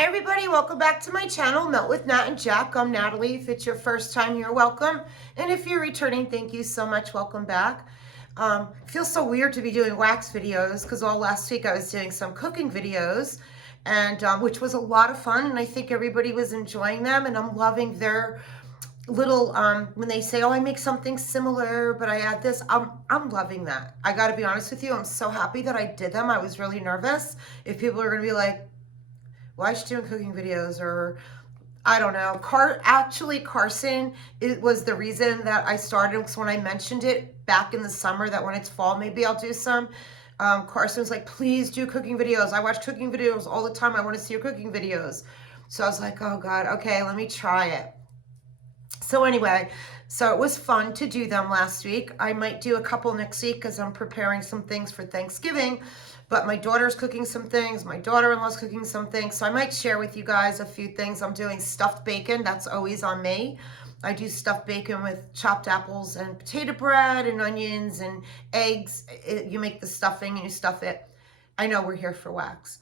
Hi everybody, welcome back to my channel, Melt with Nat and Jack. I'm Natalie. If it's your first time here, welcome. And if you're returning, thank you so much, welcome back. It feels so weird to be doing wax videos because all last week I was doing some cooking videos, and which was a lot of fun, and I think everybody was enjoying them, and I'm loving their little when they say, oh, I make something similar but I add this. I'm loving that. I got to be honest with you, I'm so happy that I did them. I was really nervous if people are going to be like, why is she doing cooking videos? Or I don't know. Carson, it was the reason that I started, because when I mentioned it back in the summer that when it's fall maybe I'll do some, Carson was like, please do cooking videos. I watch cooking videos all the time. I want to see your cooking videos. So I was like, oh God, okay, let me try it. So anyway, so it was fun to do them last week. I might do a couple next week because I'm preparing some things for Thanksgiving, but my daughter's cooking some things. My daughter-in-law's cooking some things. So I might share with you guys a few things. I'm doing stuffed bacon. That's always on me. I do stuffed bacon with chopped apples and potato bread and onions and eggs. You make the stuffing and you stuff it. I know we're here for wax.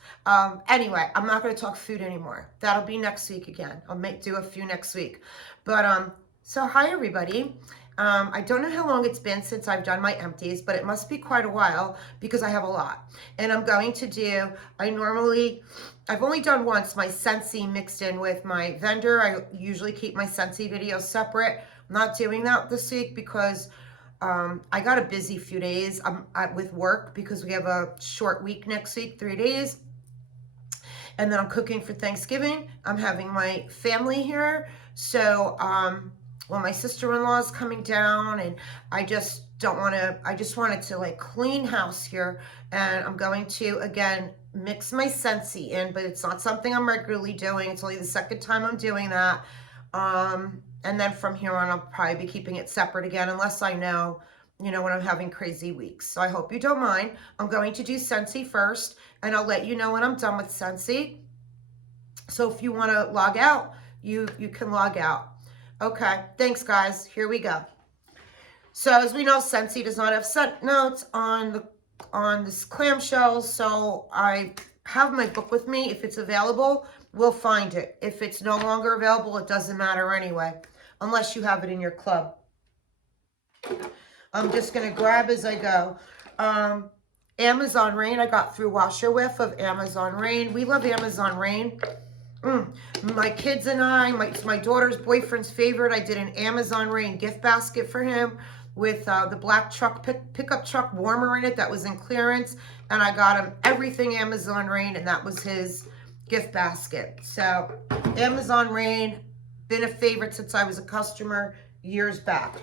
Anyway, I'm not going to talk food anymore. That'll be next week again. I'll do a few next week. But so hi everybody. I don't know how long it's been since I've done my empties, but it must be quite a while because I have a lot. And I'm going to do, I've only done once my Scentsy mixed in with my vendor. I usually keep my Scentsy videos separate. I'm not doing that this week because I got a busy few days with work because we have a short week next week, 3 days. And then I'm cooking for Thanksgiving. I'm having my family here. So, well, my sister-in-law is coming down and I just wanted to like clean house here. And I'm going to, again, mix my Scentsy in, but it's not something I'm regularly doing. It's only the second time I'm doing that. And then from here on, I'll probably be keeping it separate again, unless I know, when I'm having crazy weeks. So I hope you don't mind. I'm going to do Scentsy first, and I'll let you know when I'm done with Scentsy. So if you want to log out, you can log out. Okay, thanks guys. Here we go. So as we know, Scentsy does not have scent notes on this clamshell, so I have my book with me. If it's available, we'll find it. If it's no longer available, it doesn't matter anyway, unless you have it in your club. I'm just going to grab as I go. Amazon Rain, I got through Washer Whiff of Amazon Rain. We love Amazon Rain. My kids and I, my daughter's boyfriend's favorite, I did an Amazon Rain gift basket for him with the black truck pickup truck warmer in it that was in clearance, and I got him everything Amazon Rain, and that was his gift basket. So Amazon Rain, been a favorite since I was a customer years back.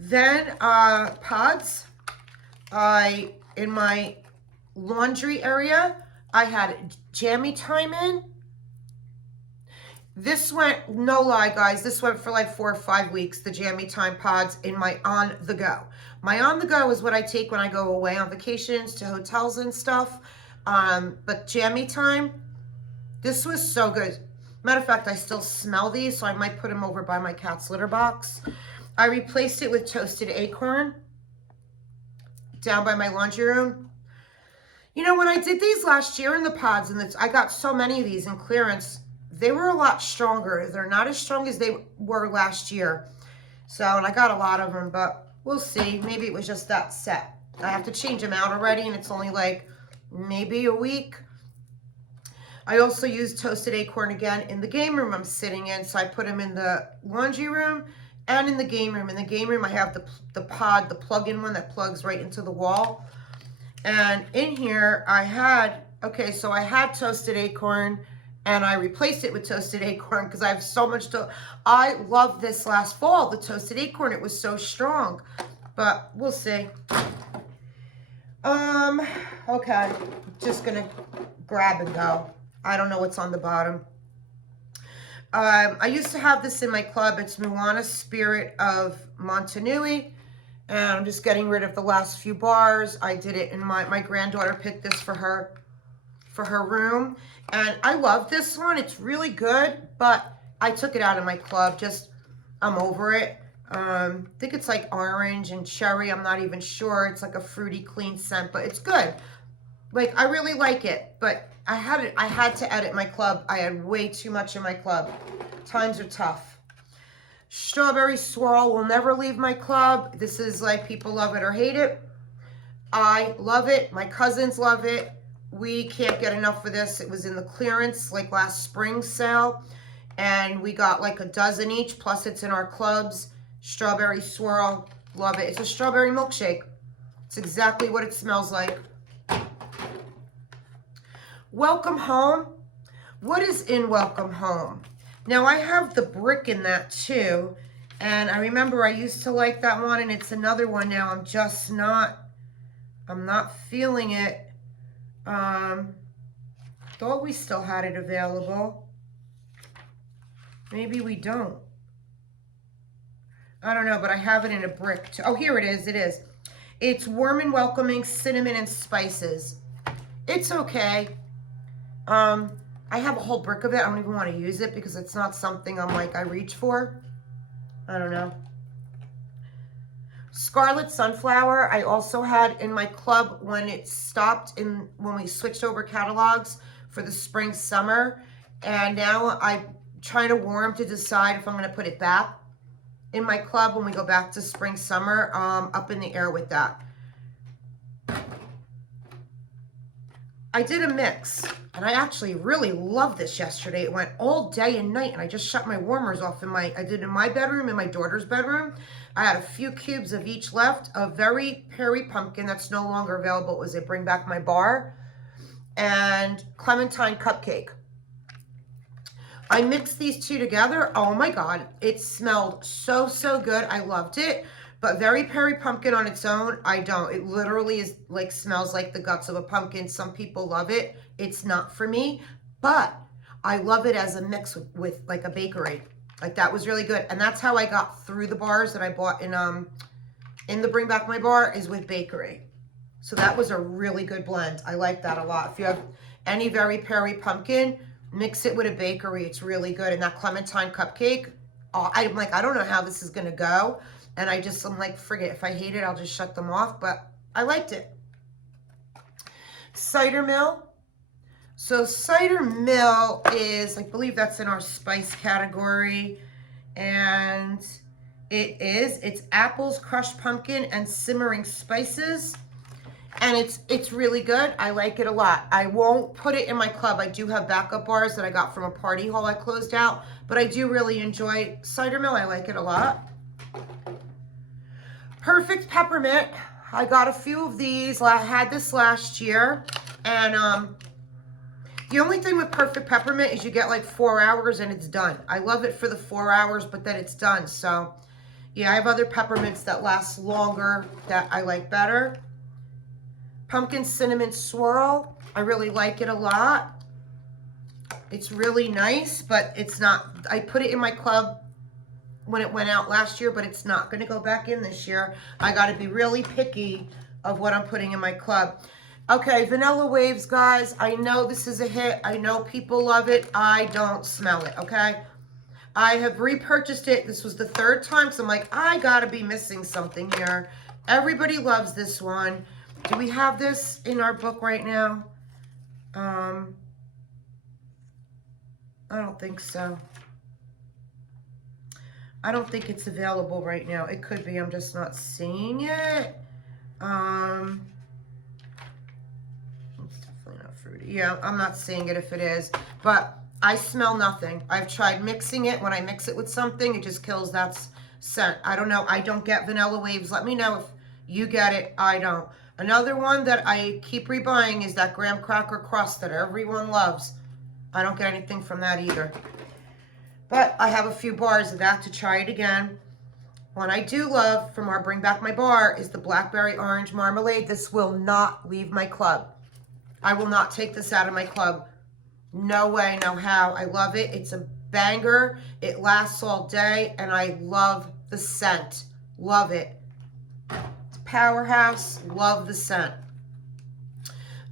Then pods, in my laundry area, I had Jammy Time in. This went, no lie guys, this went for like 4 or 5 weeks, the Jammy Time pods in my on the go. My on the go is what I take when I go away on vacations to hotels and stuff. But Jammy Time, this was so good. Matter of fact, I still smell these, so I might put them over by my cat's litter box. I replaced it with Toasted Acorn down by my laundry room. When I did these last year in the pods, and I got so many of these in clearance, they were a lot stronger. They're not as strong as they were last year. So, and I got a lot of them, but we'll see. Maybe it was just that set. I have to change them out already, and it's only like maybe a week. I also used Toasted Acorn again in the game room I'm sitting in. So I put them in the laundry room and in the game room. In the game room, I have the pod, the plug-in one that plugs right into the wall. And in here, I had Toasted Acorn, and I replaced it with Toasted Acorn because I have so much I loved this last fall, the Toasted Acorn. It was so strong, but we'll see. Okay, just gonna grab and go. I don't know what's on the bottom. I used to have this in my club. It's Moana Spirit of Montanui. And I'm just getting rid of the last few bars. I did it in my granddaughter picked this for her room. And I love this one. It's really good, but I took it out of my club. I'm over it. I think it's like orange and cherry. I'm not even sure. It's like a fruity, clean scent, but it's good. Like, I really like it, but I had to edit my club. I had way too much in my club. Times are tough. Strawberry Swirl will never leave my club. This is like people love it or hate it. I love it. My cousins love it. We can't get enough of this. It was in the clearance like last spring sale. And we got like a dozen each. Plus it's in our clubs. Strawberry Swirl. Love it. It's a strawberry milkshake. It's exactly what it smells like. Welcome Home. What is in Welcome Home? Now I have the brick in that too. And I remember I used to like that one, and it's another one now. I'm not feeling it. Thought we still had it available. Maybe we don't. I don't know, but I have it in a brick too. Oh, here it is. It is. It's warm and welcoming cinnamon and spices. It's okay. I have a whole brick of it. I don't even want to use it because it's not something I'm like I reach for. I don't know. Scarlet Sunflower, I also had in my club when it stopped when we switched over catalogs for the spring, summer. And now I'm trying to warm to decide if I'm going to put it back in my club when we go back to spring, summer. Up in the air with that. I did a mix, and I actually really loved this yesterday. It went all day and night, and I just shut my warmers off I did in my bedroom, in my daughter's bedroom. I had a few cubes of each left. A very Perry Pumpkin that's no longer available. It was a Bring Back My Bar, and Clementine Cupcake. I mixed these two together. Oh my God, it smelled so, so good. I loved it. But very Perry Pumpkin on its own, I don't. It literally is like smells like the guts of a pumpkin. Some people love it. It's not for me, but I love it as a mix with like a bakery. Like that was really good. And that's how I got through the bars that I bought in the Bring Back My Bar is with bakery. So that was a really good blend. I like that a lot. If you have any very Perry Pumpkin, mix it with a bakery. It's really good. And that Clementine Cupcake, I'm like, I don't know how this is going to go. And I'm like, forget, if I hate it, I'll just shut them off. But I liked it. Cider Mill. So Cider Mill is, I believe that's in our spice category. And it's apples, crushed pumpkin, and simmering spices. And it's really good. I like it a lot. I won't put it in my club. I do have backup bars that I got from a party haul I closed out. But I do really enjoy Cider Mill. I like it a lot. Perfect Peppermint. I got a few of these. I had this last year. And the only thing with Perfect Peppermint is you get like 4 hours and it's done. I love it for the 4 hours, but then it's done. So, yeah, I have other peppermints that last longer that I like better. Pumpkin Cinnamon Swirl. I really like it a lot. It's really nice, but it's not. I put it in my club when it went out last year, but it's not going to go back in this year. I got to be really picky of what I'm putting in my club. Okay, Vanilla Waves, guys. I know this is a hit. I know people love it. I don't smell it, okay? I have repurchased it. This was the 3rd time, so I'm like, I got to be missing something here. Everybody loves this one. Do we have this in our book right now? I don't think so. I don't think it's available right now. It could be. I'm just not seeing it. It's definitely not fruity. Yeah, I'm not seeing it if it is. But I smell nothing. I've tried mixing it. When I mix it with something, it just kills that scent. I don't know. I don't get Vanilla Waves. Let me know if you get it. I don't. Another one that I keep rebuying is that graham cracker crust that everyone loves. I don't get anything from that either. But I have a few bars of that to try it again. One I do love from our Bring Back My Bar is the Blackberry Orange Marmalade. This will not leave my club. I will not take this out of my club. No way, no how. I love it. It's a banger. It lasts all day, and I love the scent. Love it. It's powerhouse. Love the scent.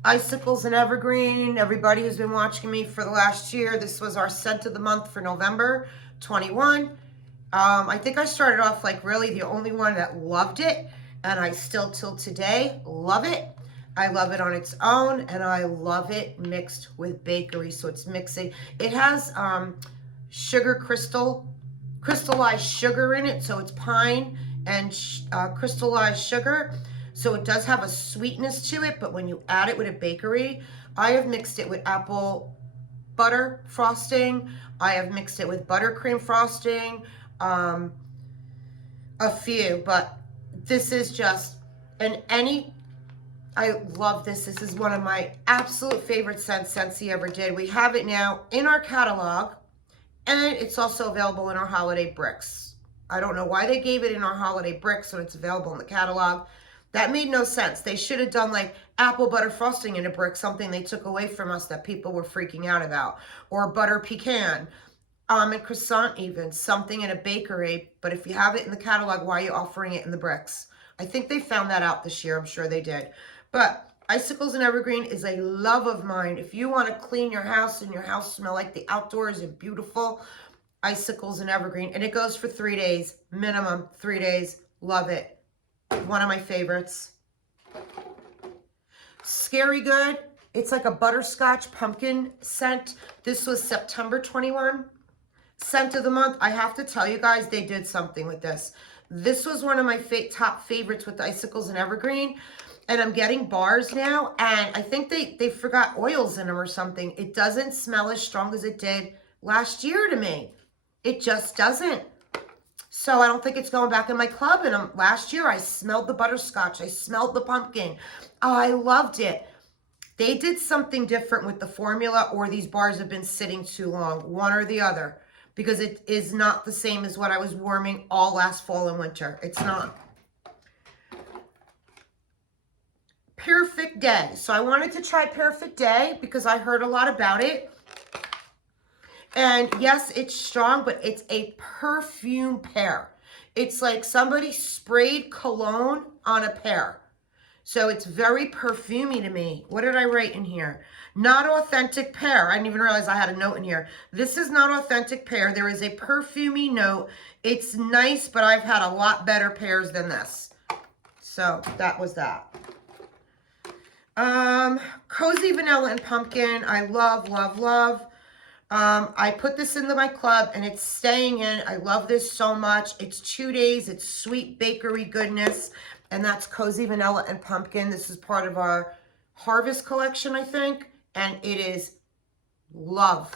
Icicles and Evergreen. Everybody who's been watching me for the last year, this was our scent of the month for November 21. I think I started off like really the only one that loved it, and I still till today love it. I love it on its own, and I love it mixed with bakery. So it's mixing. It has sugar crystallized sugar in it. So it's pine and crystallized sugar. So it does have a sweetness to it, but when you add it with a bakery, I have mixed it with apple butter frosting. I have mixed it with buttercream frosting. Um, a few, but this is just I love this. This is one of my absolute favorite scents Scentsy ever did. We have it now in our catalog, and it's also available in our holiday bricks. I don't know why they gave it in our holiday bricks when it's available in the catalog. That made no sense. They should have done like apple butter frosting in a brick, something they took away from us that people were freaking out about, or butter pecan, almond croissant even, something in a bakery. But if you have it in the catalog, why are you offering it in the bricks? I think they found that out this year. I'm sure they did. But icicles and evergreen is a love of mine. If you want to clean your house and your house smell like the outdoors and beautiful, icicles and evergreen. And it goes for 3 days, minimum 3 days. Love it. One of my favorites. Scary Good. It's like a butterscotch pumpkin scent. This was September 21. Scent of the month. I have to tell you guys, they did something with this. This was one of my top favorites with the icicles and evergreen. And I'm getting bars now, and I think they forgot oils in them or something. It doesn't smell as strong as it did last year to me. It just doesn't. So I don't think it's going back in my club. And last year I smelled the butterscotch. I smelled the pumpkin. I loved it. They did something different with the formula, or these bars have been sitting too long, one or the other, because it is not the same as what I was warming all last fall and winter. It's not. Perfect Day. So I wanted to try Perfect Day because I heard a lot about it. And yes, it's strong, but it's a perfume pear. It's like somebody sprayed cologne on a pear. So it's very perfumey to me. What did I write in here? Not authentic pear. I didn't even realize I had a note in here. This is not authentic pear. There is a perfumey note. It's nice, but I've had a lot better pears than this. So that was that. Cozy Vanilla and Pumpkin. I love, love, love. I put this into my club and it's staying in. I love this so much. It's 2 days. It's sweet bakery goodness. And that's Cozy Vanilla and Pumpkin. This is part of our Harvest collection, I think. And it is love,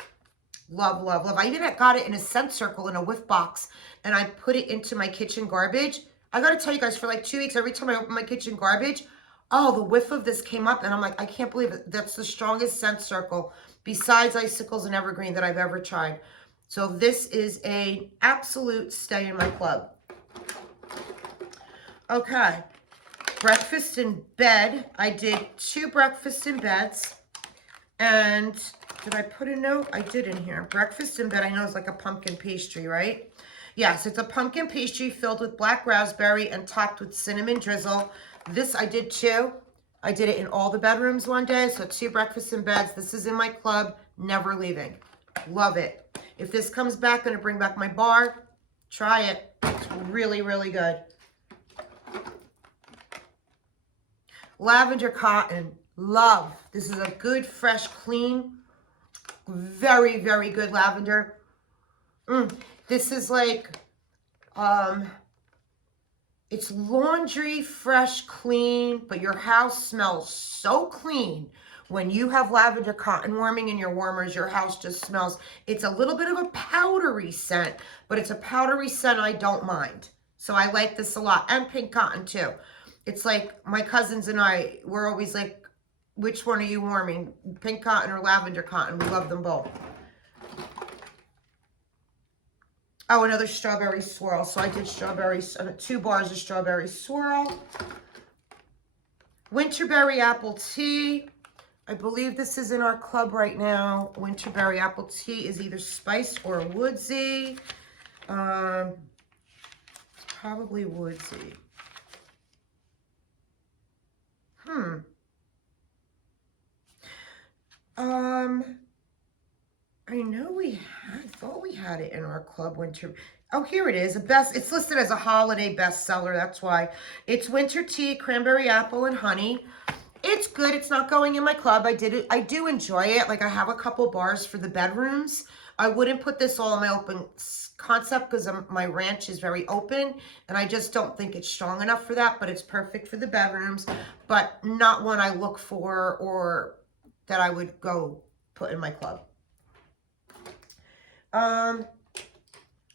love, love, love. I even got it in a scent circle in a whiff box. And I put it into my kitchen garbage. I got to tell you guys, for like 2 weeks, every time I open my kitchen garbage, oh, the whiff of this came up, and I'm like, I can't believe it. That's the strongest scent circle besides icicles and evergreen that I've ever tried. So this is an absolute stay in my club. Okay, breakfast in bed. I did 2 breakfast in beds, and did I put a note? I did in here. Breakfast in bed, I know it's like a pumpkin pastry, right? Yes, it's a pumpkin pastry filled with black raspberry and topped with cinnamon drizzle. This I did 2. I did it in all the bedrooms one day. So 2 breakfasts in beds. This is in my club. Never leaving. Love it. If this comes back, going to bring back my bar. Try it. It's really, really good. Lavender Cotton. Love. This is a good, fresh, clean, very, very good lavender. This is like... it's laundry, fresh, clean, but your house smells so clean. When you have lavender cotton warming in your warmers, your house just smells. It's a little bit of a powdery scent, but it's a powdery scent I don't mind. So I like this a lot. And pink cotton too. It's like my cousins and I, we're always like, which one are you warming? Pink cotton or lavender cotton? We love them both. Oh, another strawberry swirl. So I did strawberries, 2 bars of strawberry swirl. Winterberry apple tea. I believe this is in our club right now. Winterberry apple tea is either spiced or woodsy. It's probably woodsy. I know I thought we had it in our club winter. Oh, here it is. It's listed as a holiday bestseller. That's why. It's winter tea, cranberry apple, and honey. It's good. It's not going in my club. I do enjoy it. Like I have a couple bars for the bedrooms. I wouldn't put this all in my open concept because my ranch is very open and I just don't think it's strong enough for that, but it's perfect for the bedrooms, but not one I look for or that I would go put in my club.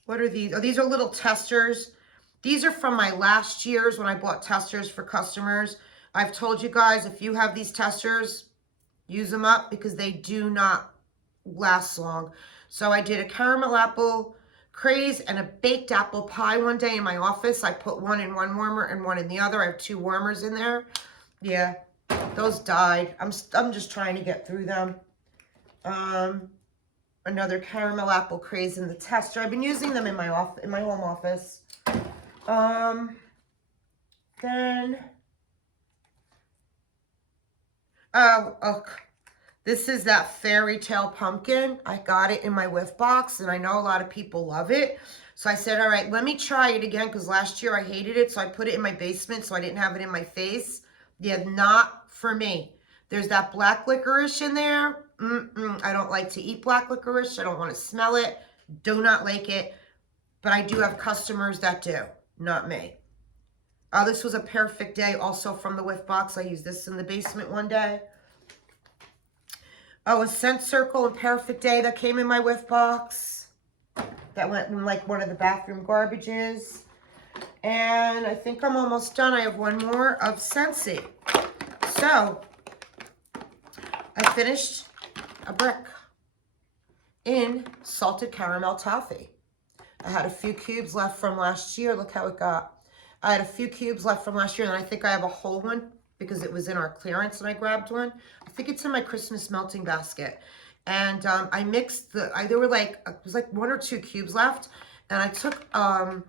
What are these? Oh, these are little testers. These are from my last year's when I bought testers for customers. I've told you guys, if you have these testers, use them up because they do not last long. So I did a caramel apple craze and a baked apple pie one day in my office. I put one in one warmer and one in the other. I have 2 warmers in there. Yeah, those died. I'm just trying to get through them. Another caramel apple craze in the tester. I've been using them in my home office. Then this is that fairy tale pumpkin. I got it in my whiff box, and I know a lot of people love it. So I said, all right, let me try it again, because last year I hated it, so I put it in my basement, so I didn't have it in my face. Yeah, not for me. There's that black licorice in there. I don't like to eat black licorice. I don't want to smell it. Do not like it. But I do have customers that do, not me. This was a perfect day also from the whiff box. I used this in the basement one day. Oh, a scent circle and perfect day that came in my whiff box. That went in like one of the bathroom garbages. And I think I'm almost done. I have one more of Scentsy. So, I finished a brick in salted caramel toffee. I had a few cubes left from last year. Look how it got. I had a few cubes left from last year, and I think I have a whole one because it was in our clearance and I grabbed one. I think it's in my Christmas melting basket. And I mixed there were like, it was like 1 or 2 cubes left. And I took a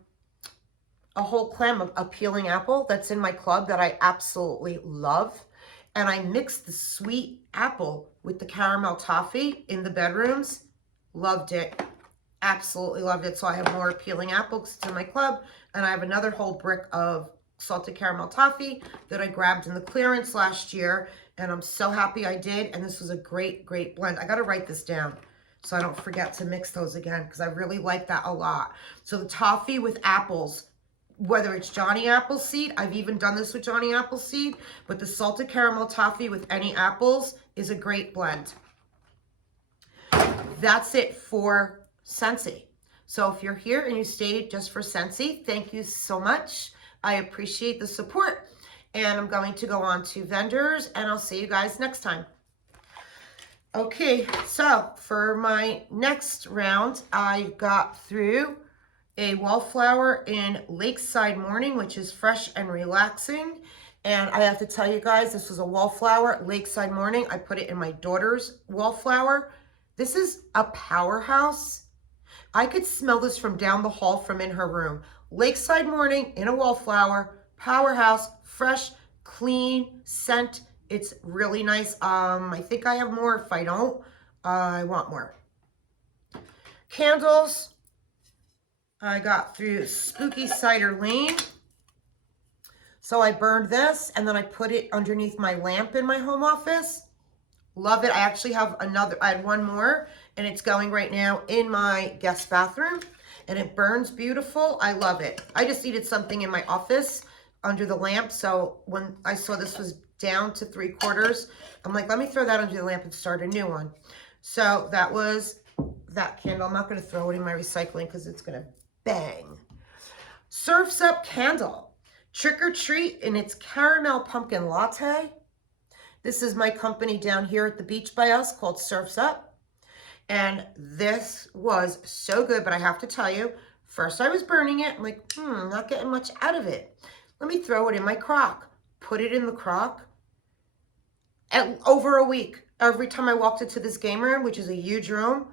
whole clam of a peeling apple that's in my club that I absolutely love. And I mixed the sweet apple with the caramel toffee in the bedrooms. Loved it. Absolutely loved it. So I have more peeling apple because it's in my club. And I have another whole brick of salted caramel toffee that I grabbed in the clearance last year. And I'm so happy I did. And this was a great, great blend. I got to write this down so I don't forget to mix those again because I really like that a lot. So the toffee with apples, whether it's Johnny Appleseed, I've even done this with Johnny Appleseed, but the salted caramel toffee with any apples is a great blend. That's it for Scentsy. So if you're here and you stayed just for Scentsy, thank you so much. I appreciate the support. And I'm going to go on to vendors, and I'll see you guys next time. Okay, so for my next round, I got through a wallflower in Lakeside Morning, which is fresh and relaxing. And I have to tell you guys, this was a wallflower, Lakeside Morning. I put it in my daughter's wallflower. This is a powerhouse. I could smell this from down the hall from in her room. Lakeside Morning in a wallflower, powerhouse, fresh, clean scent. It's really nice. I think I have more. If I don't, I want more. Candles. I got through Spooky Cider Lane. So I burned this and then I put it underneath my lamp in my home office. Love it. I actually have another, I had one more and it's going right now in my guest bathroom and it burns beautiful. I love it. I just needed something in my office under the lamp. So when I saw this was down to 3/4, I'm like, let me throw that under the lamp and start a new one. So that was that candle. I'm not going to throw it in my recycling because it's going to bang. Surf's Up candle. Trick or Treat in its caramel pumpkin latte. This is my company down here at the beach by us called Surf's Up. And this was so good, but I have to tell you, first I was burning it. I'm like, not getting much out of it. Let me throw it in my crock. Put it in the crock. And over a week, every time I walked into this game room, which is a huge room,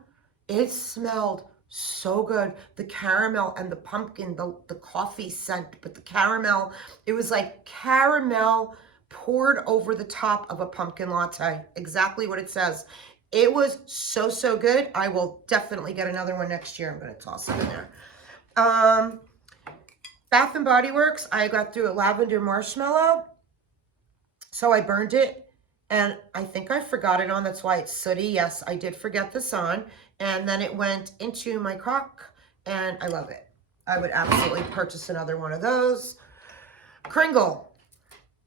it smelled so good. The caramel and the pumpkin, the coffee scent, but the caramel, it was like caramel poured over the top of a pumpkin latte. Exactly what it says. It was so, so good. I will definitely get another one next year. I'm going to toss it in there. Bath and Body Works, I got through a lavender marshmallow. So I burned it, and I think I forgot it on. That's why it's sooty. Yes, I did forget this on. And then it went into my crock, and I love it. I would absolutely purchase another one of those. Kringle.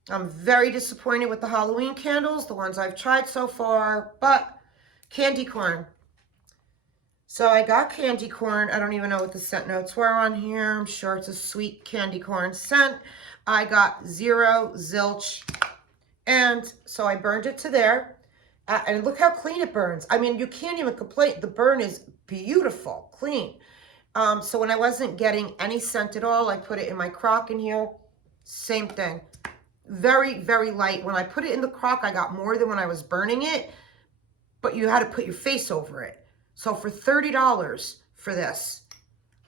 I'm very disappointed with the Halloween candles, the ones I've tried so far, but candy corn. So I got candy corn. I don't even know what the scent notes were on here. I'm sure it's a sweet candy corn scent. I got zero, zilch, and so I burned it to there. And look how clean it burns. I mean, you can't even complain. The burn is beautiful, clean. So when I wasn't getting any scent at all, I put it in my crock in here. Same thing. Very, very light. When I put it in the crock, I got more than when I was burning it, but you had to put your face over it. So for $30 for this,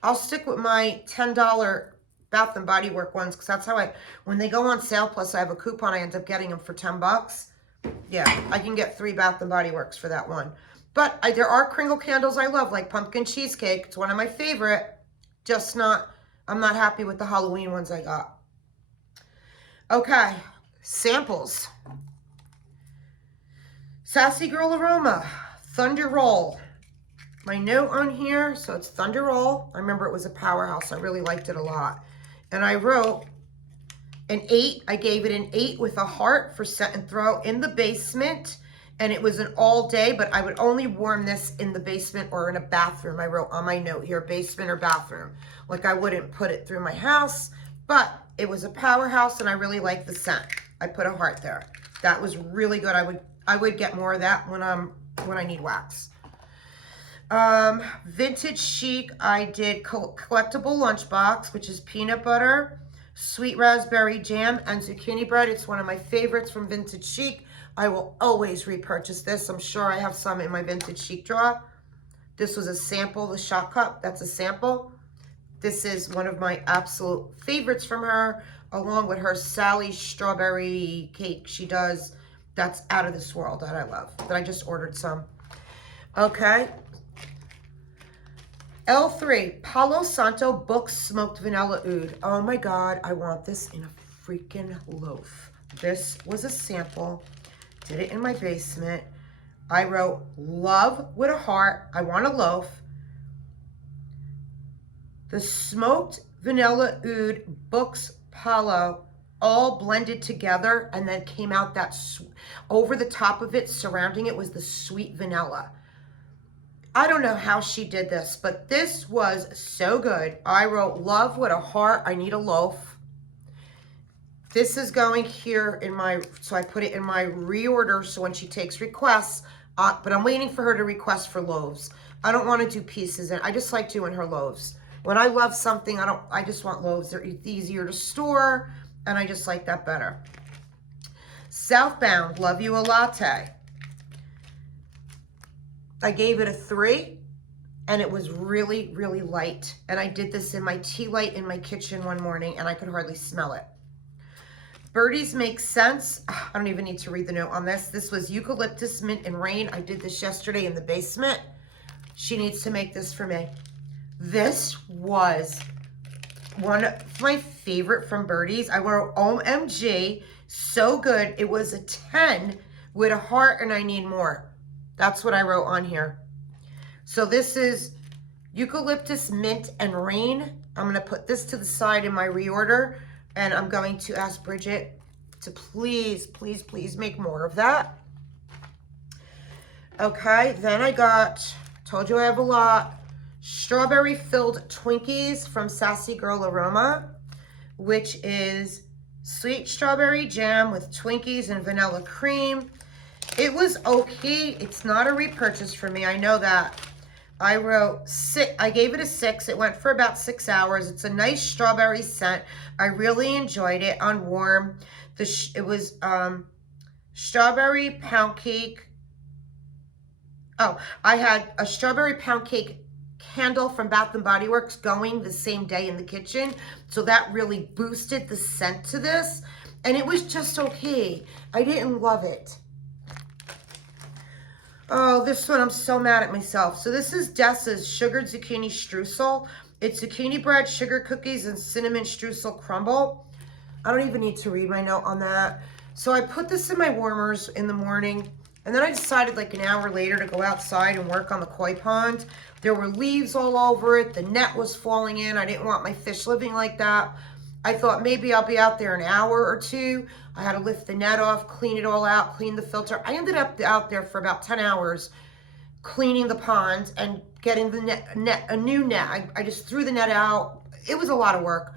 I'll stick with my $10 Bath and Body Works ones, because that's how when they go on sale, plus I have a coupon, I end up getting them for 10 bucks. Yeah, I can get 3 Bath and Body Works for that one. But there are Kringle candles I love, like pumpkin cheesecake. It's one of my favorite. Just I'm not happy with the Halloween ones I got. Okay, samples. Sassy Girl Aroma, Thunder Roll. My note on here, so it's Thunder Roll. I remember it was a powerhouse. I really liked it a lot. And I wrote an 8. I gave it an 8 with a heart for set and throw in the basement. And it was an all day, but I would only warm this in the basement or in a bathroom. I wrote on my note here, basement or bathroom. Like I wouldn't put it through my house, but it was a powerhouse and I really liked the scent. I put a heart there. That was really good. I would get more of that when I need wax. Vintage Chic, I did collectible lunchbox, which is peanut butter, sweet raspberry jam, and zucchini bread. It's one of my favorites from Vintage Chic. I will always repurchase this. I'm sure I have some in my Vintage Chic drawer. This was a sample, the shot cup. That's a sample. This is one of my absolute favorites from her, along with her Sally strawberry cake she does. That's out of this world that I love, that I just ordered some. Okay. L3, Palo Santo Book Smoked Vanilla Oud. Oh my God, I want this in a freaking loaf. This was a sample. Did it in my basement. I wrote love with a heart. I want a loaf. The smoked vanilla oud books Palo all blended together, and then came out that over the top of it, surrounding it was the sweet vanilla. I don't know how she did this, but this was so good. I wrote love with a heart. I need a loaf. This is going here in my, so I put it in my reorder, so when she takes requests, but I'm waiting for her to request for loaves. I don't want to do pieces, and I just like doing her loaves. When I love something, I just want loaves. They're easier to store, and I just like that better. Southbound, Love You a Latte. I gave it a 3, and it was really, really light. And I did this in my tea light in my kitchen one morning, and I could hardly smell it. Birdies Make Sense. I don't even need to read the note on this. This was Eucalyptus, Mint, and Rain. I did this yesterday in the basement. She needs to make this for me. This was one of my favorite from Birdies. I wrote OMG, so good. It was a 10 with a heart, and I need more. That's what I wrote on here. So this is Eucalyptus, Mint, and Rain. I'm going to put this to the side in my reorder, and I'm going to ask Bridget to please, please, please make more of that. Okay, then I got, told you I have a lot, strawberry filled Twinkies from Sassy Girl Aroma, which is sweet strawberry jam with Twinkies and vanilla cream. It was okay. It's not a repurchase for me. I know that. I wrote 6. I gave it a 6. It went for about 6 hours. It's a nice strawberry scent. I really enjoyed it on warm. It was strawberry pound cake. Oh, I had a strawberry pound cake candle from Bath and Body Works going the same day in the kitchen. So that really boosted the scent to this. And it was just okay. I didn't love it. Oh, this one, I'm so mad at myself. So this is Dessa's Sugared Zucchini Streusel. It's zucchini bread, sugar cookies, and cinnamon streusel crumble. I don't even need to read my note on that. So I put this in my warmers in the morning, and then I decided like an hour later to go outside and work on the koi pond. There were leaves all over it. The net was falling in. I didn't want my fish living like that. I thought maybe I'll be out there an hour or two. I had to lift the net off, clean it all out, clean the filter. I ended up out there for about 10 hours cleaning the pond and getting the a new net. I just threw the net out. It was a lot of work.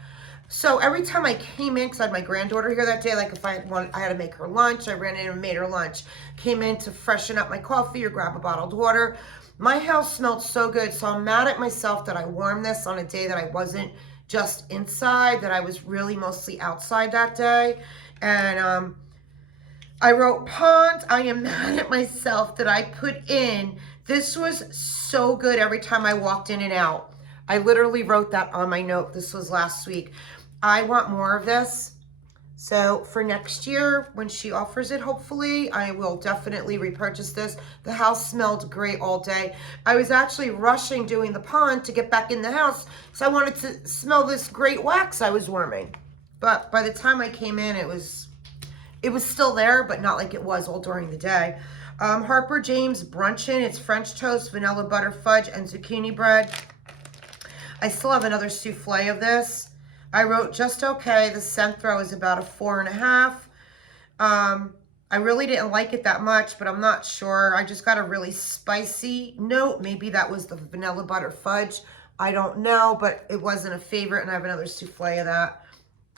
So every time I came in, because I had my granddaughter here that day, like if I had to make her lunch, I ran in and made her lunch. Came in to freshen up my coffee or grab a bottled water. My house smelled so good, so I'm mad at myself that I warmed this on a day that I wasn't just inside, that I was really mostly outside that day. And I wrote pond. I am mad at myself that I put in. This was so good every time I walked in and out. I literally wrote that on my note. This was last week. I want more of this. So for next year, when she offers it, hopefully, I will definitely repurchase this. The house smelled great all day. I was actually rushing doing the pond to get back in the house because I wanted to smell this great wax I was warming. But by the time I came in, it was still there, but not like it was all during the day. Harper James Brunchin. It's French toast, vanilla butter fudge, and zucchini bread. I still have another souffle of this. I wrote just okay. The scent throw is about a 4.5. I really didn't like it that much, but I'm not sure. I just got a really spicy note. Maybe that was the vanilla butter fudge. I don't know, but it wasn't a favorite, and I have another souffle of that.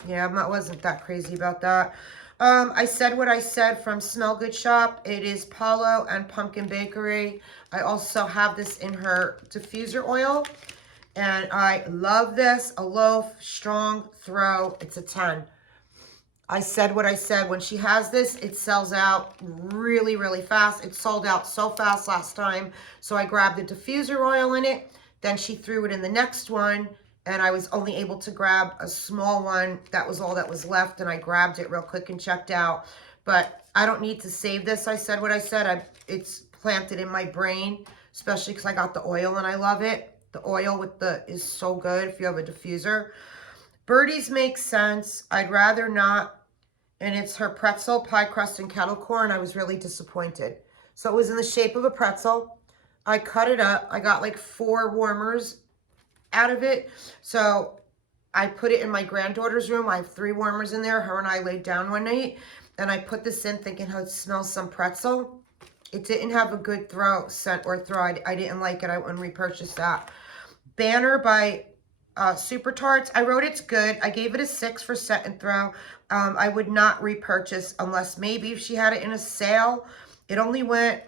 Yeah, I wasn't that crazy about that. I said what I said from Smell Good Shop. It is Paulo and Pumpkin Bakery. I also have this in her diffuser oil. And I love this. A loaf, strong throw. It's a 10. I said what I said. When she has this, it sells out really, really fast. It sold out so fast last time. So I grabbed the diffuser oil in it. Then she threw it in the next one. And I was only able to grab a small one. That was all that was left. And I grabbed it real quick and checked out. But I don't need to save this. I said what I said. It's planted in my brain, especially because I got the oil and I love it. The oil with is so good if you have a diffuser. Birdie's makes sense. I'd rather not. And it's her pretzel, pie crust, and kettle corn. I was really disappointed. So it was in the shape of a pretzel. I cut it up. I got like 4 warmers out of it. So I put it in my granddaughter's room. I have 3 warmers in there. Her and I laid down one night. And I put this in thinking how it smells some pretzel. It didn't have a good scent or throw. I didn't like it. I wouldn't repurchase that. Banner by Super Tarts. I wrote it's good. I gave it a 6 for scent and throw. I would not repurchase unless maybe if she had it in a sale. It only went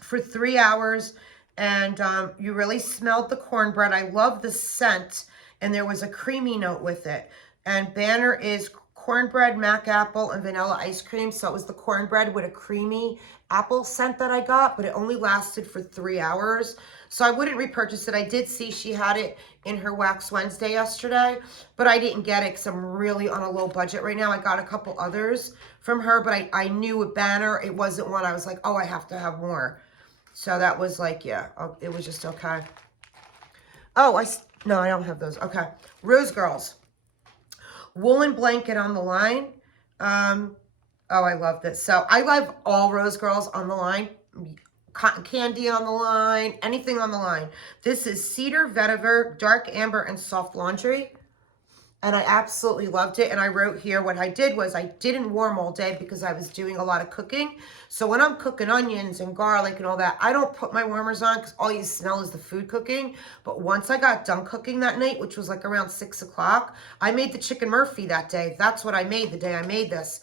for 3 hours, and you really smelled the cornbread. I love the scent, and there was a creamy note with it. And Banner is cornbread, mac apple, and vanilla ice cream. So it was the cornbread with a creamy apple scent that I got, but it only lasted for 3 hours. So I wouldn't repurchase it. I did see she had it in her Wax Wednesday yesterday, but I didn't get it because I'm really on a low budget right now. I got a couple others from her, but I knew with Banner, it wasn't one I was like, oh, I have to have more. So that was like, yeah, it was just okay. Oh, no, I don't have those. Okay. Rose Girls. Woolen blanket on the line. Oh, I love this. So I love all Rose Girls on the line. Cotton candy on the line, anything on the line. This is Cedar, Vetiver, Dark Amber, and Soft Laundry. And I absolutely loved it. And I wrote here what I did was I didn't warm all day because I was doing a lot of cooking. So when I'm cooking onions and garlic and all that, I don't put my warmers on because all you smell is the food cooking. But once I got done cooking that night, which was like around 6 o'clock, I made the chicken Murphy that day. That's what I made the day I made this.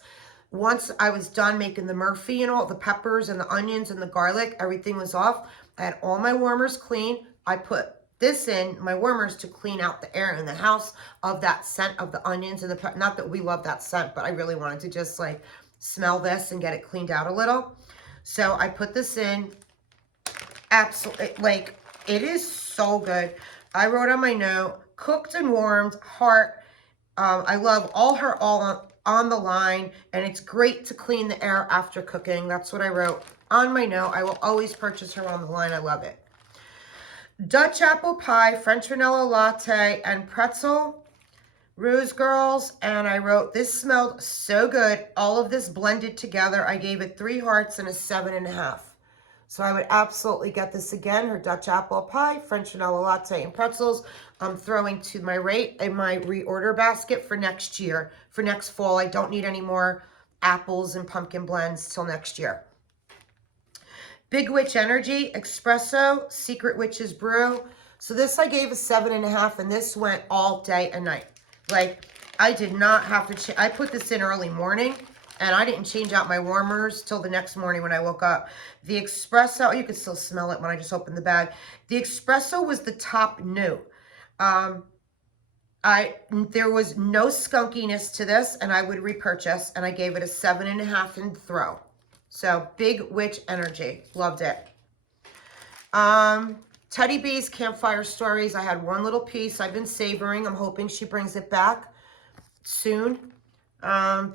Once I was done making the Murphy and all the peppers and the onions and the garlic, everything was off. I had all my warmers clean. I put this in my warmers to clean out the air in the house of that scent of the onions and the not that we love that scent, but I really wanted to just like smell this and get it cleaned out a little. So I put this in. Absolutely, like it is so good. I wrote on my note, cooked and warmed, heart. I love her all on the line, and it's great to clean the air after cooking. That's what I wrote on my note. I will always purchase her on the line. I love it. Dutch apple pie, French vanilla latte, and pretzel. Rose Girls, and I wrote, this smelled so good. All of this blended together. I gave it 3 hearts and a 7.5. So I would absolutely get this again. Her Dutch apple pie, French vanilla latte, and pretzels. I'm throwing to my rate in my reorder basket for next year. For next fall, I don't need any more apples and pumpkin blends till next year. Big Witch Energy, Espresso, Secret Witch's Brew. So this I gave a 7.5, and this went all day and night. Like, I did not have to, I put this in early morning, and I didn't change out my warmers till the next morning when I woke up. The espresso, you could still smell it when I just opened the bag. The espresso was the top new. There was no skunkiness to this, and I would repurchase, and I gave it a 7.5 and throw. So, Big Witch Energy. Loved it. Teddy B's Campfire Stories. I had one little piece I've been savoring. I'm hoping she brings it back soon.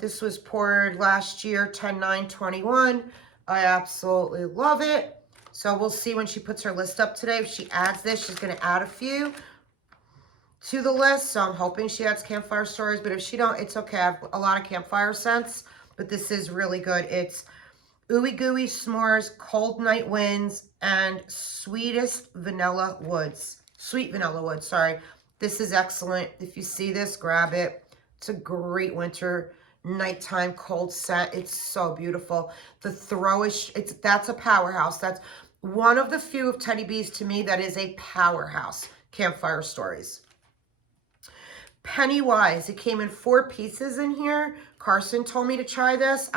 This was poured last year, 10/9/21. I absolutely love it. So we'll see when she puts her list up today. If she adds this, she's going to add a few to the list. So I'm hoping she adds Campfire Stories. But if she don't, it's okay. I have a lot of campfire scents. But this is really good. It's Ooey Gooey S'mores, Cold Night Winds, and Sweetest Vanilla Woods. Sweet Vanilla Woods, sorry. This is excellent. If you see this, grab it. It's a great winter, nighttime cold scent. It's so beautiful. The throw is, that's a powerhouse. That's one of the few of Teddy B's to me that is a powerhouse. Campfire Stories. Pennywise. It came in 4 pieces in here. Carson told me to try this.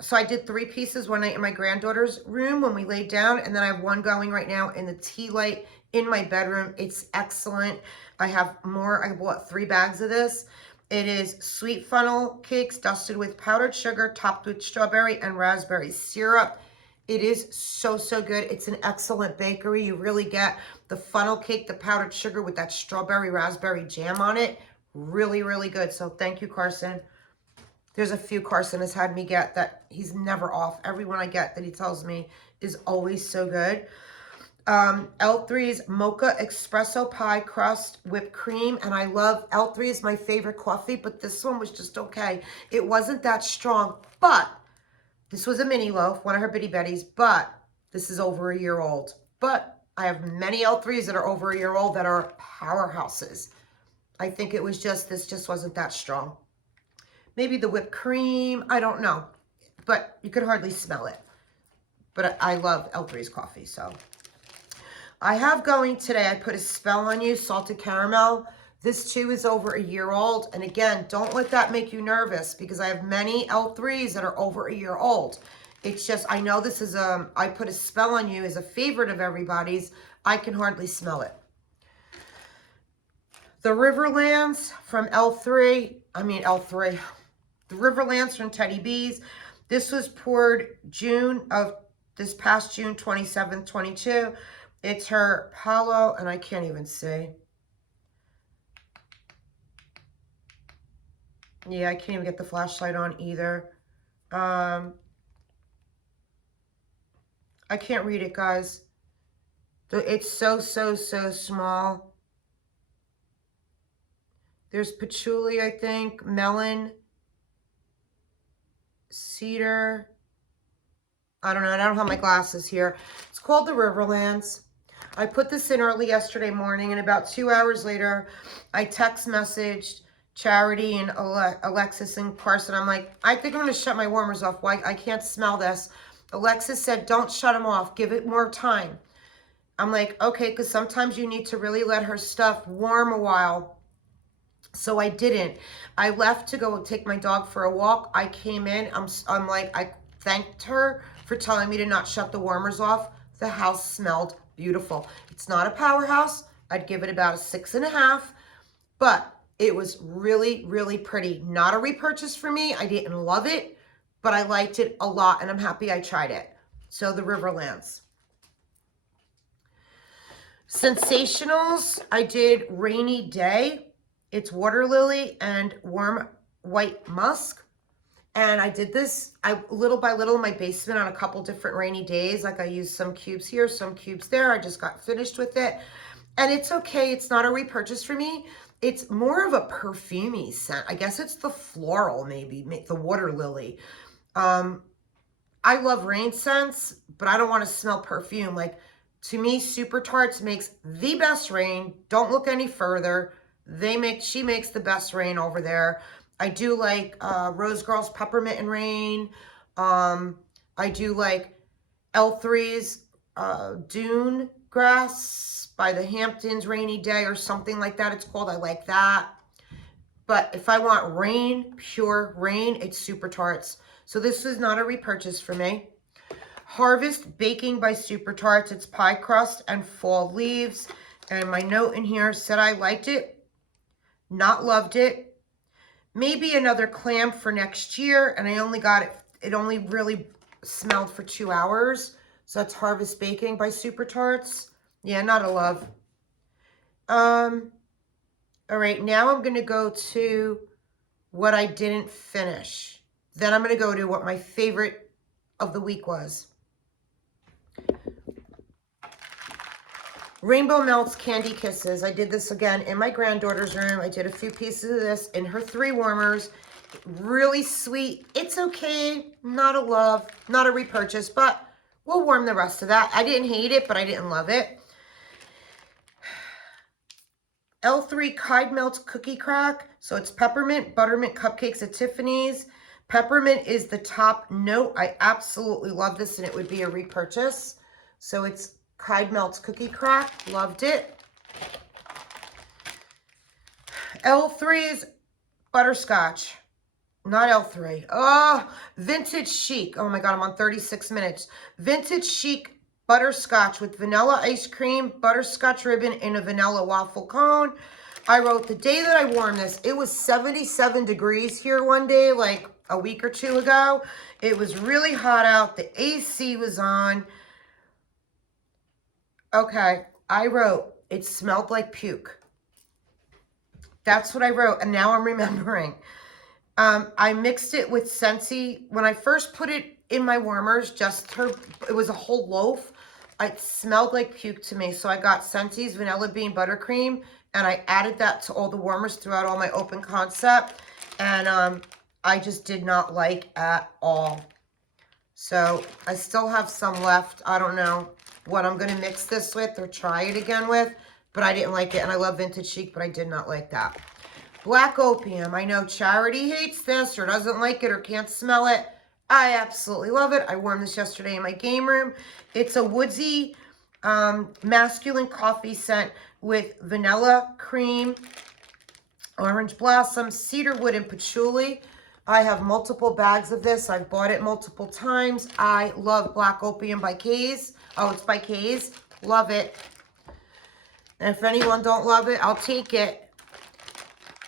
So I did 3 pieces one night in my granddaughter's room when we laid down, and then I have one going right now in the tea light in my bedroom. It's excellent. I have more. I bought 3 bags of this. It is sweet funnel cakes dusted with powdered sugar, topped with strawberry and raspberry syrup. It is so, so good. It's an excellent bakery. You really get the funnel cake, the powdered sugar with that strawberry raspberry jam on it. Really, really good. So thank you, Carson. There's a few Carson has had me get that he's never off. Everyone I get that he tells me is always so good. L3's Mocha Espresso Pie Crust Whipped Cream. And I love, L3 is my favorite coffee, but this one was just okay. It wasn't that strong, but this was a mini loaf, one of her Bitty Betties, but this is over a year old. But I have many L3s that are over a year old that are powerhouses. I think it was just, this just wasn't that strong. Maybe the whipped cream, I don't know. But you could hardly smell it. But I love L3's coffee, so. I have going today, I put a spell on you, salted caramel. This too is over a year old. And again, don't let that make you nervous because I have many L3s that are over a year old. It's just, I know this is I put a spell on you as a favorite of everybody's. I can hardly smell it. The Riverlands from L3. The Riverlands from Teddy B's. This was poured this past June 27th, 22. It's her Palo, and I can't even see. Yeah, I can't even get the flashlight on either. I can't read it, guys. It's so, so, so small. There's patchouli, I think, melon, cedar. I don't know. I don't have my glasses here. It's called the Riverlands. I put this in early yesterday morning, and about 2 hours later, I text messaged Charity and Alexis and Carson. I'm like, I think I'm going to shut my warmers off. Why? I can't smell this. Alexis said, don't shut them off. Give it more time. I'm like, okay, because sometimes you need to really let her stuff warm a while. So I didn't. I left to go take my dog for a walk. I came in. I'm like, I thanked her for telling me to not shut the warmers off. The house smelled beautiful. It's not a powerhouse. I'd give it about a 6.5, but it was really, really pretty. Not a repurchase for me. I didn't love it, but I liked it a lot, and I'm happy I tried it. So the Riverlands. Sensationals, I did Rainy Day. It's Water Lily and Warm White Musk. And I did this little by little in my basement on a couple different rainy days. Like I used some cubes here, some cubes there. I just got finished with it. And it's okay. It's not a repurchase for me. It's more of a perfumey scent. I guess it's the floral, maybe the water lily. I love rain scents, but I don't want to smell perfume. Like, to me, Super Tarts makes the best rain. Don't look any further. She makes the best rain over there. I do like Rose Girl's Peppermint and Rain. I do like L3's Dune Grass by the Hamptons Rainy Day or something like that it's called. I like that. But if I want rain, pure rain, it's Super Tarts. So this is not a repurchase for me. Harvest Baking by Super Tarts. It's pie crust and fall leaves. And my note in here said I liked it, not loved it. Maybe another clam for next year. And I only got it, it only really smelled for 2 hours. So that's Harvest Baking by Super Tarts. Yeah, not a love. All right, now I'm going to go to what I didn't finish. Then I'm going to go to what my favorite of the week was. Rainbow Melts Candy Kisses. I did this again in my granddaughter's room. I did a few pieces of this in her 3 warmers. Really sweet. It's okay. Not a love. Not a repurchase, but we'll warm the rest of that. I didn't hate it, but I didn't love it. L3 Kide Melts Cookie Crack. So it's peppermint, buttermint cupcakes at Tiffany's. Peppermint is the top note. I absolutely love this, and it would be a repurchase. So it's Kide Melts Cookie Crack. Loved it. L3's Butterscotch. Not L3. Oh, Vintage Chic. Oh my God, I'm on 36 minutes. Vintage Chic Butterscotch with vanilla ice cream, butterscotch ribbon, and a vanilla waffle cone. I wrote the day that I wore this, it was 77 degrees here one day, like a week or 2 ago. It was really hot out. The AC was on. Okay, I wrote, it smelled like puke. That's what I wrote, and now I'm remembering. I mixed it with Scentsy. When I first put it in my warmers, it was a whole loaf. It smelled like puke to me, so I got Scentsy's Vanilla Bean Buttercream, and I added that to all the warmers throughout all my open concept, and I just did not like at all. So I still have some left. I don't know what I'm going to mix this with or try it again with, but I didn't like it, and I love Vintage Chic, but I did not like that. Black Opium. I know Charity hates this or doesn't like it or can't smell it. I absolutely love it. I wore this yesterday in my game room. It's a woodsy masculine coffee scent with vanilla cream, orange blossom, cedarwood, and patchouli. I have multiple bags of this. I've bought it multiple times. I love Black Opium by Kay's. Oh, it's by Kay's. Love it. And if anyone don't love it, I'll take it.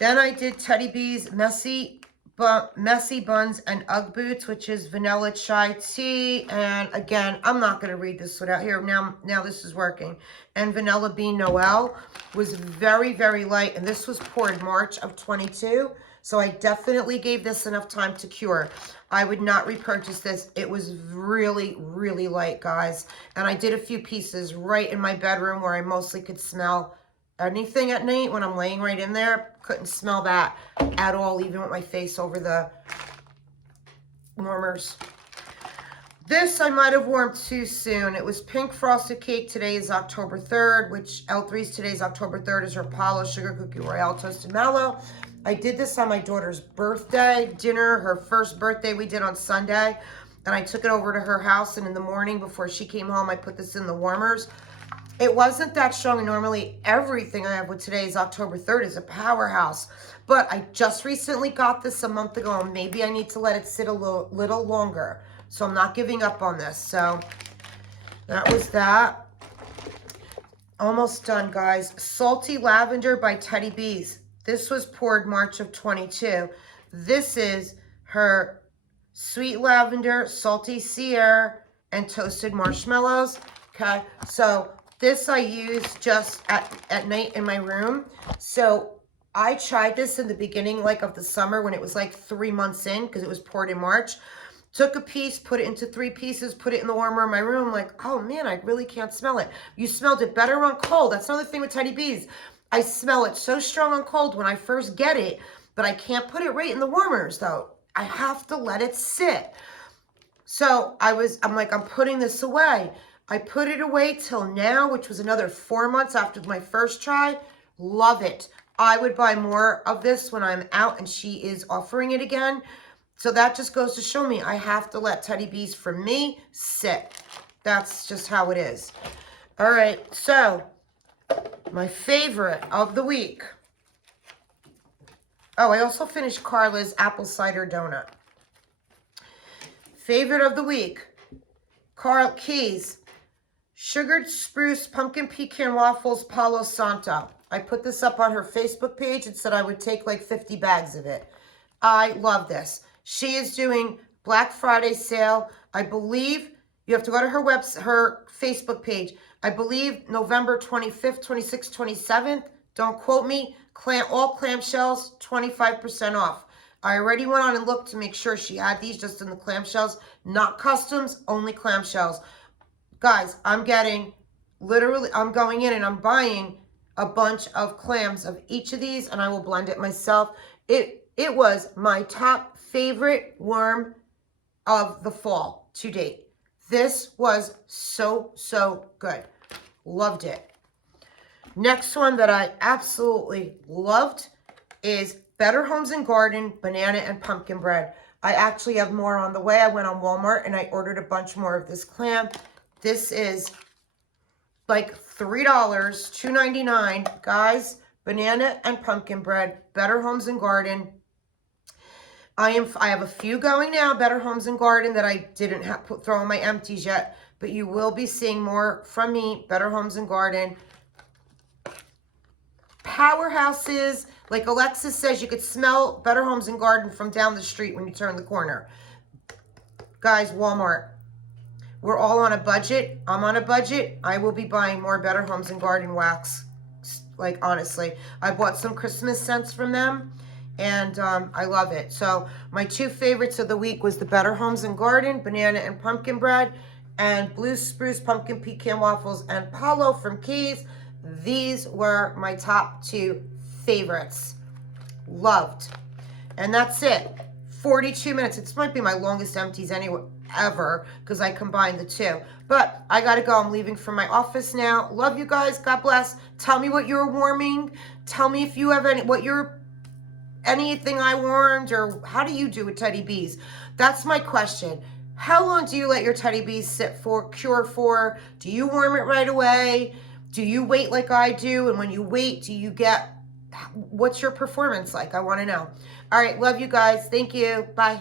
Then I did Teddy B's Messy Buns and Ugg Boots, which is vanilla chai tea. And again, I'm not going to read this without here. Now this is working. And Vanilla Bean Noel was very, very light. And this was poured March of 22. So I definitely gave this enough time to cure. I would not repurchase this. It was really, really light, guys. And I did a few pieces right in my bedroom where I mostly could smell anything at night when I'm laying right in there. Couldn't smell that at all, even with my face over the warmers. This I might have warmed too soon. It was Pink Frosted Cake. Today is October 3rd, which L3's today's October 3rd is her Palo Sugar Cookie Royale Toasted Mallow. I did this on my daughter's birthday dinner, her first birthday we did on Sunday. And I took it over to her house, and in the morning before she came home, I put this in the warmers. It wasn't that strong. Normally, everything I have with today's October 3rd is a powerhouse. But I just recently got this a month ago, and maybe I need to let it sit a little longer. So I'm not giving up on this. So that was that. Almost done, guys. Salty Lavender by Teddy B's. This was poured March of 22. This is her Sweet Lavender, Salty Sierra, and Toasted Marshmallows. Okay, so this I use just at night in my room. So I tried this in the beginning of the summer when it was like 3 months in, because it was poured in March. Took a piece, put it into 3 pieces, put it in the warmer in my room. Like, oh man, I really can't smell it. You smelled it better on cold. That's another thing with Teddy B's. I smell it so strong on cold when I first get it, but I can't put it right in the warmers though. I have to let it sit. So I'm like, I'm putting this away. I put it away till now, which was another 4 months after my first try. Love it. I would buy more of this when I'm out and she is offering it again. So that just goes to show me I have to let Teddy Bees for me sit. That's just how it is. All right, so my favorite of the week. Oh, I also finished Carla's apple cider donut. Favorite of the week, Carl Keys, Sugared Spruce Pumpkin Pecan Waffles Palo Santo. I put this up on her Facebook page and said I would take like 50 bags of it. I love this. She is doing Black Friday sale. I believe you have to go to her Facebook page. I believe November 25th, 26th, 27th. Don't quote me. All clamshells, 25% off. I already went on and looked to make sure she had these just in the clamshells, not customs, only clamshells. Guys, I'm going in and I'm buying a bunch of clams of each of these and I will blend it myself. It was my top favorite worm of the fall to date. This was so, so good. Loved it. Next one that I absolutely loved is Better Homes and Garden Banana and Pumpkin Bread. I actually have more on the way. I went on Walmart and I ordered a bunch more of this clam. This is like $3, $2.99. Guys, banana and pumpkin bread, Better Homes and Garden. I have a few going now, Better Homes and Garden, that I didn't throw in my empties yet, but you will be seeing more from me, Better Homes and Garden. Powerhouses, like Alexis says, you could smell Better Homes and Garden from down the street when you turn the corner. Guys, Walmart. We're all on a budget. I'm on a budget. I will be buying more Better Homes and Garden wax. Like, honestly. I bought some Christmas scents from them, and I love it. So, my two favorites of the week was the Better Homes and Garden, Banana and Pumpkin Bread, and Blue Spruce Pumpkin Pecan Waffles and Palo from Keys. These were my top two favorites. Loved. And that's it. 42 minutes. It might be my longest empties ever because I combined the two. But I got to go. I'm leaving for my office now. Love you guys. God bless. Tell me what you're warming. Tell me if you have anything I warmed, or how do you do with Teddy Bees? That's my question. How long do you let your Teddy Bees sit for, cure for? Do you warm it right away? Do you wait like I do? And when you wait, what's your performance like? I want to know. All right. Love you guys. Thank you. Bye.